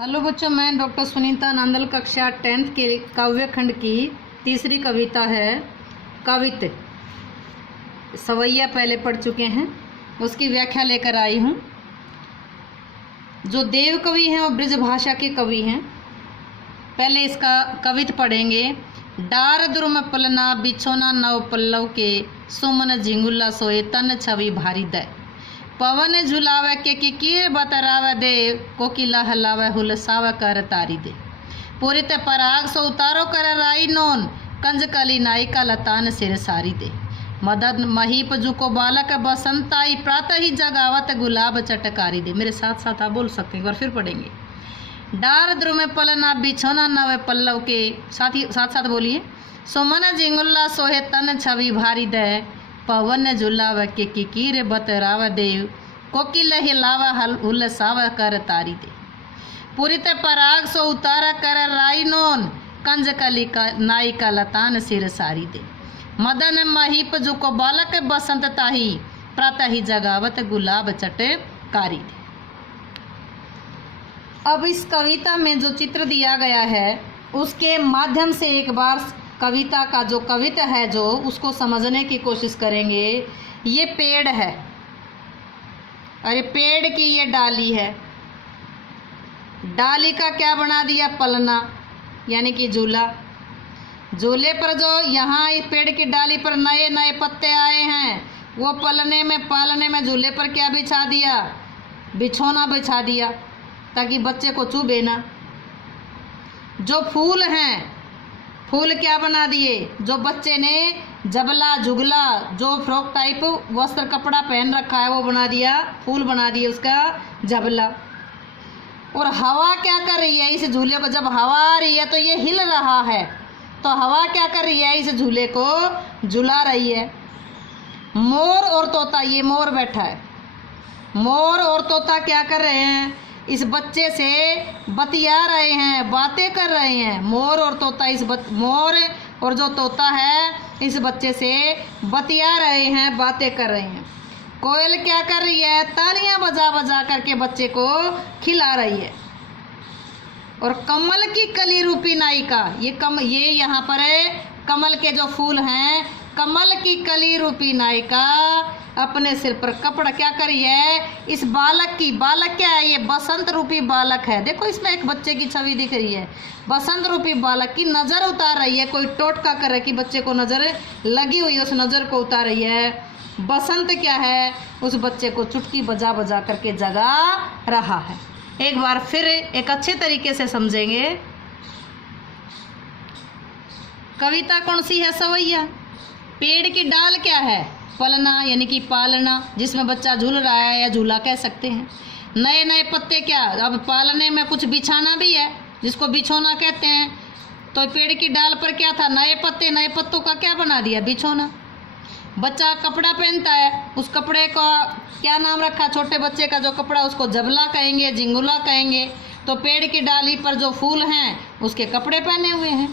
Hello बच्चों, मैं doctor Sunita Nandal कक्षा 10th के काव्य खंड की तीसरी कविता है कवित। सवैया पहले पढ़ चुके हैं, उसकी व्याख्या लेकर आई हूँ। जो देव कवि हैं वो ब्रज भाषा के कवि हैं। पहले इसका कवित पढ़ेंगे। डार द्रुम पलना बिछोना नव पल्लव के, सुमन झिंगुल्ला सोए तन छवि भारी दय। पवन झुलावे के किकीर बतरावे देव, कोकिला हलावे हुलसावे कर तारी दे। पूरित पराग सो उतारो कर राई नोन, कंज कली नायिका लतान सिर सारी दे। मदन महीप जुको बालक बसंताई, प्रातः ही जगावत गुलाब चटकारी दे। मेरे साथ साथ आप बोल सकते हैं, एक बार फिर पढ़ेंगे। डार द्रुम पलना बिछोना नवे पल्लव के, साथ साथ बोलिए। सुमन झिंगुल्ला सोहे तन छवि भारी दे। पवन झुलाव के किकीर बतराव देव, कोकिल हिलाव हुलसाव कर तारी दे। पूरित पराग सो उतारा कर राई नोन, कंज कली नायिका लतान सिर सारी दे। मदन महीप जुको बालक बसंत ताही, प्रातः ही जगावत गुलाब चटकारी दे। अब इस कविता में जो चित्र दिया गया है उसके माध्यम से एक बार कविता का जो कविता है जो उसको समझने की कोशिश करेंगे। ये पेड़ है, अरे पेड़ की ये डाली है। डाली का क्या बना दिया? पलना, यानी कि झूला। झूले पर जो यहाँ इस पेड़ की डाली पर नए नए पत्ते आए हैं, वो पलने में पालने में झूले पर क्या बिछा दिया? बिछोना बिछा दिया, ताकि बच्चे को चुभे ना। जो फूल हैं, फूल क्या बना दिए? जो बच्चे ने जबला जुगला जो फ्रॉक टाइप वस्त्र कपड़ा पहन रखा है वो बना दिया, फूल बना दिए उसका जबला। और हवा क्या कर रही है इस झूले को? जब हवा आ रही है तो ये हिल रहा है, तो हवा क्या कर रही है? इस झूले को झुला रही है। मोर और तोता, ये मोर बैठा है, मोर और तोता क्या कर रहे हैं? इस बच्चे से बतिया रहे हैं, बातें कर रहे हैं। मोर और तोता मोर और जो तोता है इस बच्चे से बतिया रहे हैं, बातें कर रहे हैं। कोयल क्या कर रही है? तालियां बजा बजा करके बच्चे को खिला रही है। और कमल की कली रूपी नायिका, ये यहाँ पर है कमल के जो फूल हैं, कमल की कली रूपी नायिका अपने सिर पर कपड़ा क्या करी है? इस बालक की, बालक क्या है? ये बसंत रूपी बालक है। देखो इसमें एक बच्चे की छवि दिख रही है। बसंत रूपी बालक की नज़र उतार रही है, कोई टोटका कर रहा है कि बच्चे को नज़र लगी हुई है, उस नज़र को उतार रही है। बसंत क्या है? उस बच्चे को चुटकी बजा बजा करके जगा रहा है। एक बार फिर एक अच्छे तरीके से समझेंगे। कविता कौन सी है? सवैया। पेड़ की डाल क्या है? पलना, यानी कि पालना, जिसमें बच्चा झूल रहा है या झूला कह सकते हैं। नए नए पत्ते क्या? अब पालने में कुछ बिछाना भी है, जिसको बिछोना कहते हैं। तो पेड़ की डाल पर क्या था? नए पत्ते, नए पत्तों का क्या बना दिया? बिछोना। बच्चा कपड़ा पहनता है, उस कपड़े का क्या नाम रखा? छोटे बच्चे का जो कपड़ा उसको जबला कहेंगे, झिंगुला कहेंगे। तो पेड़ की डाली पर जो फूल हैं उसके कपड़े पहने हुए हैं।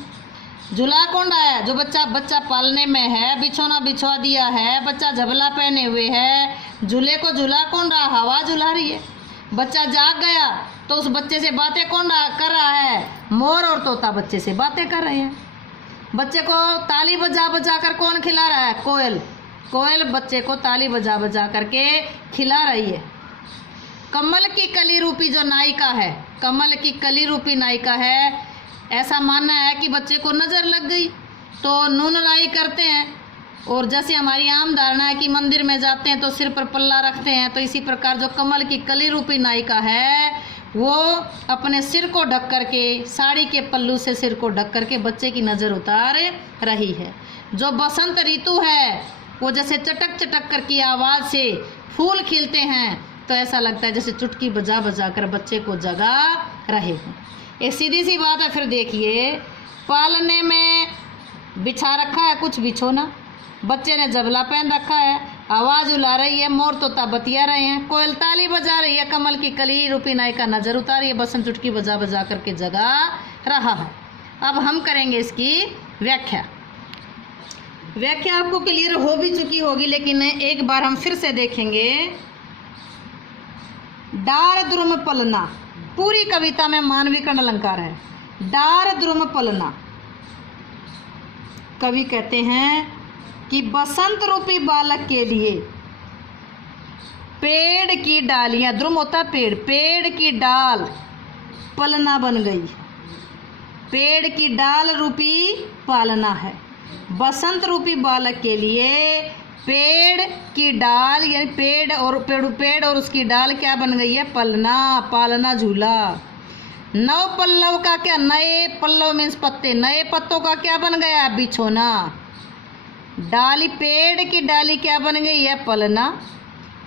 झूला कौन रहा है? जो बच्चा पालने में है, बिछोना बिछवा दिया है, बच्चा झबला पहने हुए है। झूले को झूला कौन रहा? हवा झुला रही है। बच्चा जाग गया तो उस बच्चे से बातें कौन कर रहा है? मोर और तोता बच्चे से बातें कर रहे हैं। बच्चे को ताली बजा बजा कर कौन खिला रहा है? कोयल। कोयल बच्चे को ताली बजा बजा करके खिला रही है। कमल की कली रूपी जो नायिका है, कमल की कली रूपी नायिका है, ऐसा मानना है कि बच्चे को नज़र लग गई तो नूनलाई करते हैं। और जैसे हमारी आम धारणा है कि मंदिर में जाते हैं तो सिर पर पल्ला रखते हैं, तो इसी प्रकार जो कमल की कली रूपी नायिका है वो अपने सिर को ढक करके, साड़ी के पल्लू से सिर को ढक करके बच्चे की नज़र उतार रही है। जो बसंत ऋतु है वो जैसे चटक चटक कर की आवाज़ से फूल खिलते हैं, तो ऐसा लगता है जैसे चुटकी बजा बजा कर बच्चे को जगा रहे हों। एक सीधी सी बात है। फिर देखिए, पालने में बिछा रखा है कुछ बिछोना, बच्चे ने जबला पहन रखा है, आवाज़ उला रही है, मोर तोता बतिया रहे हैं, कोयल ताली बजा रही है, कमल की कली रूपी नायिका नज़र उतारी है, बसंत चुटकी बजा बजा करके जगा रहा है। अब हम करेंगे इसकी व्याख्या। व्याख्या आपको क्लियर हो भी चुकी होगी, लेकिन एक बार हम फिर से देखेंगे। डार द्रुम पलना, पूरी कविता में मानविकर्ण अलंकार है। डार द्रुम पलना, कवि कहते हैं कि बसंत रूपी बालक के लिए पेड़ की डालियां, द्रुम होता पेड़, पेड़ की डाल पलना बन गई। पेड़ की डाल रूपी पालना है। बसंत रूपी बालक के लिए पेड़ की डाल, यानी पेड़ और उसकी डाल क्या बन गई है? पलना, पालना, झूला। नव पल्लव का क्या? नए पल्लव मीन्स पत्ते, नए पत्तों का क्या बन गया? बिछोना। डाली, पेड़ की डाली क्या बन गई है? पलना।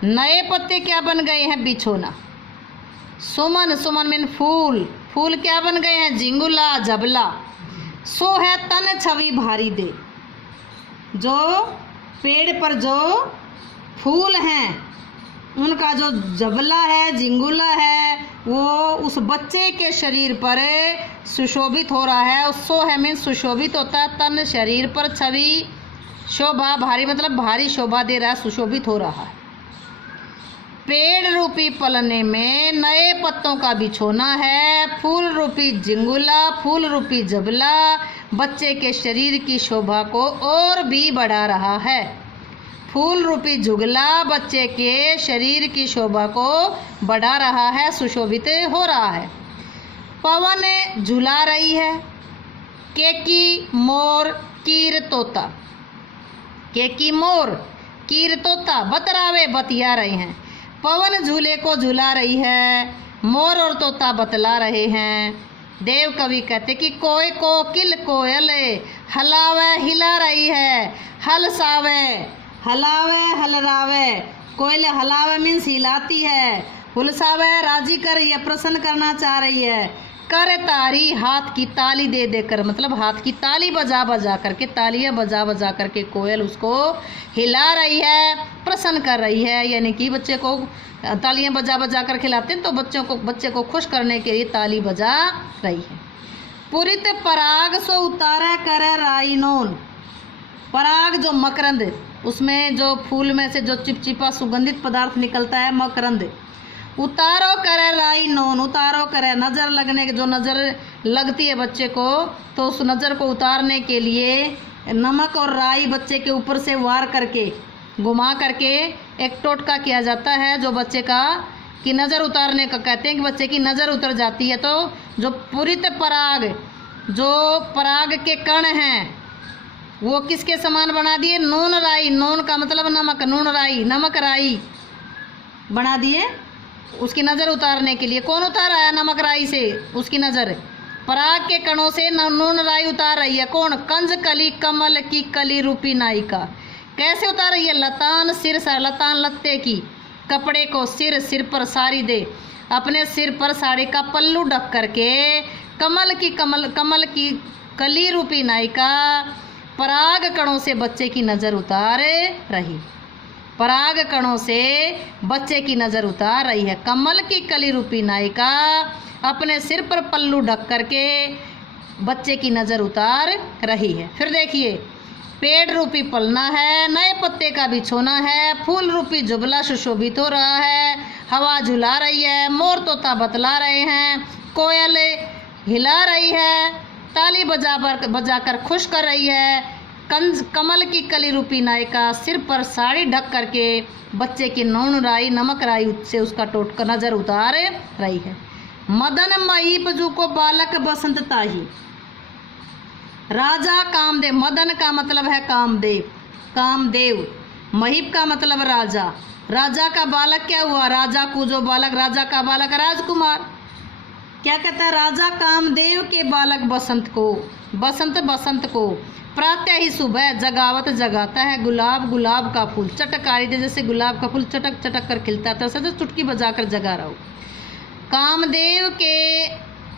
नए पत्ते क्या बन गए हैं? बिछोना। सुमन, सुमन मीन फूल, फूल क्या बन गए हैं? झिंगुला, जबला। सो है तन छवि भारी दे, जो पेड़ पर जो फूल हैं उनका जो जबला है, झिंगुला है, वो उस बच्चे के शरीर पर सुशोभित हो रहा है। सो है मीन सुशोभित होता है, तन शरीर पर, छवि शोभा, भारी मतलब भारी शोभा दे रहा है, सुशोभित हो रहा है। पेड़ रूपी पलने में नए पत्तों का बिछोना है। फूल रूपी झिंगुला, फूल रूपी जबला बच्चे के शरीर की शोभा को और भी बढ़ा रहा है। फूल रूपी झुगला बच्चे के शरीर की शोभा को बढ़ा रहा है, सुशोभित हो रहा है। पवन झुला रही है। केकी मोर कीर तोता, केकी मोर कीर तोता बतरावे बतिया रहे हैं। पवन झूले को झुला रही है, मोर और तोता बतला रहे हैं। देव कवि कहते कि कोय कोकिल कोयल हलावे हिला रही है। हल सावे, हलावे हलरावे, कोयल हलावे मीन्स हिलाती है। हुलसावे राजी कर रही है, प्रसन्न करना चाह रही है। कर तारी हाथ की ताली दे देकर, मतलब हाथ की ताली बजा बजा करके, तालियां बजा बजा करके कोयल उसको हिला रही है, प्रसन्न कर रही है। यानी कि बच्चे को तालियां बजा बजा कर खिलाते हैं तो बच्चे को खुश करने के लिए ताली बजा रही है। पुरित पराग सो उतारा कर राई नोन, पराग जो मकरंद, उसमें जो फूल में से जो चिपचिपा सुगंधित पदार्थ निकलता है, मकरंद। उतारो करे राई नोन, उतारो करे नज़र लगने के, जो नज़र लगती है बच्चे को, तो उस नज़र को उतारने के लिए नमक और राई बच्चे के ऊपर से वार करके, घुमा करके एक टोटका किया जाता है, जो बच्चे का की नज़र उतारने का कहते हैं कि बच्चे की नज़र उतर जाती है। तो जो पुरित पराग, जो पराग के कण हैं वो किसके समान बना दिए? नून राई, नून का मतलब नमक, नून राई, नमक राई बना दिए उसकी नज़र उतारने के लिए। कौन उतार रहा है नमक राई से उसकी नज़र? पराग के कणों से नून राई उतार रही है। कौन? कंज कली कमल की कली रूपी नायिका। कैसे उतार रही है? लतान सिर सा, लतान लत्ते की, कपड़े को सिर पर साड़ी दे, अपने सिर पर साड़ी का पल्लू ढक करके कमल की कली रूपी नायिका पराग कणों से बच्चे की नज़र उतार रही, पराग कणों से बच्चे की नज़र उतार रही है। कमल की कली रूपी नायिका अपने सिर पर पल्लू ढक करके बच्चे की नज़र उतार रही है। फिर देखिए, पेड़ रूपी पलना है, नए पत्ते का बिछोना है, फूल रूपी जुबला सुशोभित हो रहा है, हवा झुला रही है, मोर तोता बतला रहे हैं, कोयल हिला रही है, ताली बजाकर खुश कर रही है। कमल की कली रूपी नायिका सिर पर साड़ी ढक करके बच्चे की नून राई, नमक राई से उसका टोटका नज़र उतार रही है। मदन महीप जू को बालक बसंत ताही, राजा कामदेव, मदन का मतलब है कामदेव, कामदेव, महीप का मतलब राजा, राजा का बालक क्या हुआ? राजा को जो बालक, राजा का बालक राजकुमार। क्या कहता है? राजा कामदेव के बालक बसंत को प्रातः ही सुबह जगावत जगाता है। गुलाब का फूल चटकारी दे, जैसे गुलाब का फूल चटक चटक कर खिलता था, सच चुटकी बजाकर जगा रहा हो।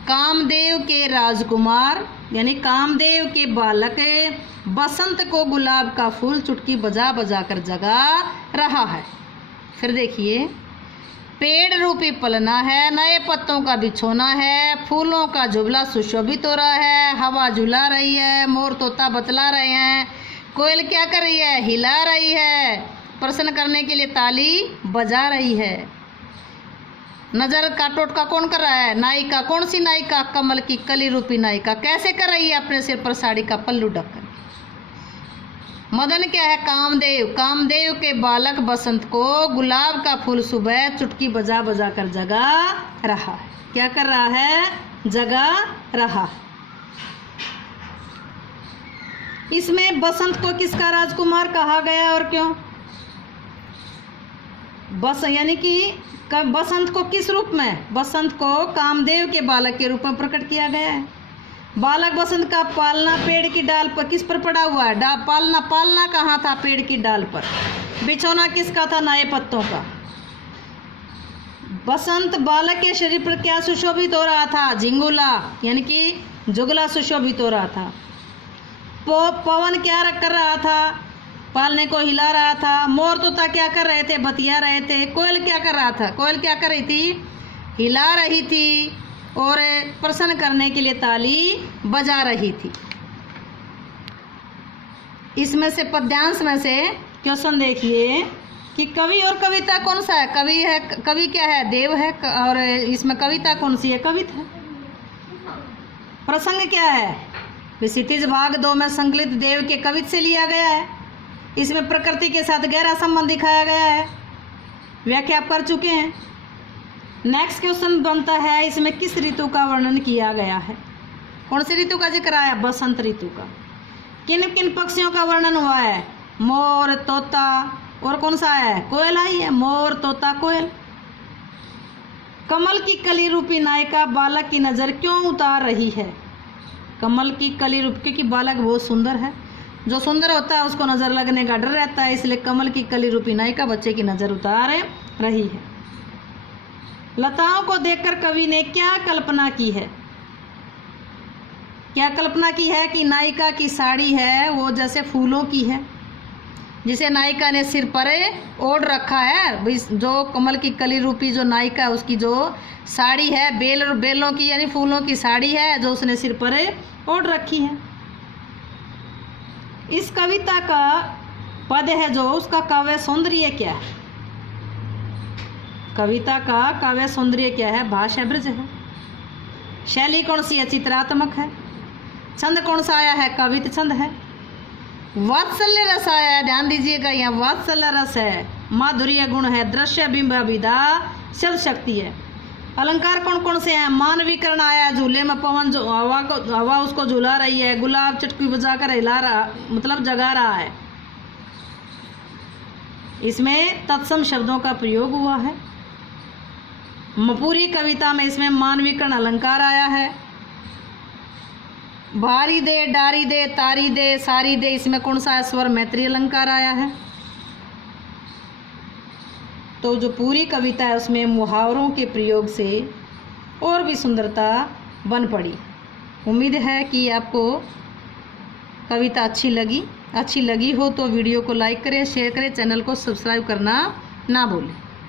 कामदेव के राजकुमार यानी कामदेव के बालक बसंत को गुलाब का फूल चुटकी बजा बजा कर जगा रहा है। फिर देखिए, पेड़ रूपी पलना है, नए पत्तों का बिछोना है, फूलों का जुबला सुशोभित हो रहा है, हवा झुला रही है, मोर तोता बतला रहे हैं, कोयल क्या कर रही है? हिला रही है, प्रसन्न करने के लिए ताली बजा रही है। नजर का टोटका कौन कर रहा है? नायिका। कौन सी नायिका? कमल की कली रूपी नायिका। कैसे कर रही है? अपने सिर पर साड़ी का पल्लू ढककर। मदन क्या है? कामदेव। कामदेव के बालक बसंत को गुलाब का फूल सुबह चुटकी बजा बजा कर जगा रहा है। क्या कर रहा है? जगा रहा। इसमें बसंत को किसका राजकुमार कहा गया और क्यों? बस यानी कि बसंत को किस रूप में? बसंत को कामदेव के बालक के रूप में प्रकट किया गया है। बालक बसंत का पालना पेड़ की डाल पर किस पर पड़ा हुआ है? पालना कहाँ था? पेड़ की डाल पर। बिछौना किसका था? नए पत्तों का। बसंत बालक के शरीर पर क्या सुशोभित हो रहा था? झिंगुला यानी कि जुगला सुशोभित हो रहा था। पवन क्या कर रहा था? पालने को हिला रहा था। मोर तोता क्या कर रहे थे? बतिया रहे थे। कोयल क्या कर रहा था? कोयल क्या कर रही थी? हिला रही थी और प्रसन्न करने के लिए ताली बजा रही थी। इसमें से पद्यांश में से क्वेश्चन देखिए कि कवि और कविता कौन सा है? कवि है, कवि क्या है? देव है। और इसमें कविता कौन सी है? कवित है। प्रसंग क्या है? क्षितिज भाग 2 में संकलित देव के कवित से लिया गया है। इसमें प्रकृति के साथ गहरा संबंध दिखाया गया है। व्याख्या आप कर चुके हैं। नेक्स्ट क्वेश्चन बनता है, इसमें किस ऋतु का वर्णन किया गया है? कौन सी ऋतु का जिक्र आया? बसंत ऋतु का। किन किन पक्षियों का वर्णन हुआ है? मोर, तोता और कौन सा है? कोयल आई है। मोर, तोता, कोयल। कमल की कली रूपी नायिका बालक की नज़र क्यों उतार रही है? कमल की कली रूप, क्योंकि बालक बहुत सुंदर है। जो सुंदर होता है उसको नज़र लगने का डर रहता है, इसलिए कमल की कली रूपी नायिका बच्चे की नज़र उतार रही है। लताओं को देखकर कवि ने क्या कल्पना की है? क्या कल्पना की है कि नायिका की साड़ी है वो जैसे फूलों की है, जिसे नायिका ने सिर पर ओढ़ रखा है। जो कमल की कली रूपी जो नायिका उसकी जो साड़ी है बेलों की यानी फूलों की साड़ी है जो उसने सिर पर ओढ़ रखी है। इस कविता का पद है जो उसका काव्य सौंदर्य क्या है? कविता का काव्य सौंदर्य क्या है? भाषा ब्रज है। शैली कौन सी है? चित्रात्मक है। छंद कौन सा आया है? कवित छंद है। वात्सल्य रस आया है, ध्यान दीजिएगा, यहाँ वात्सल्य रस है। माधुर्य गुण है। दृश्य बिंब विधा शब्द शक्ति है। अलंकार कौन कौन से हैं? मानवीकरण आया है, झूले में पवन जो हवा उसको झूला रही है। गुलाब चुटकी बजाकर हिला रहा मतलब जगा रहा है। इसमें तत्सम शब्दों का प्रयोग हुआ है। पूरी कविता में इसमें मानवीकरण अलंकार आया है। भारी दे, डारी दे, तारी दे, सारी दे, इसमें कौन सा है? स्वर मैत्री अलंकार आया है। तो जो पूरी कविता है उसमें मुहावरों के प्रयोग से और भी सुंदरता बन पड़ी। उम्मीद है कि आपको कविता अच्छी लगी हो तो वीडियो को लाइक करें, शेयर करें, चैनल को सब्सक्राइब करना ना भूलें।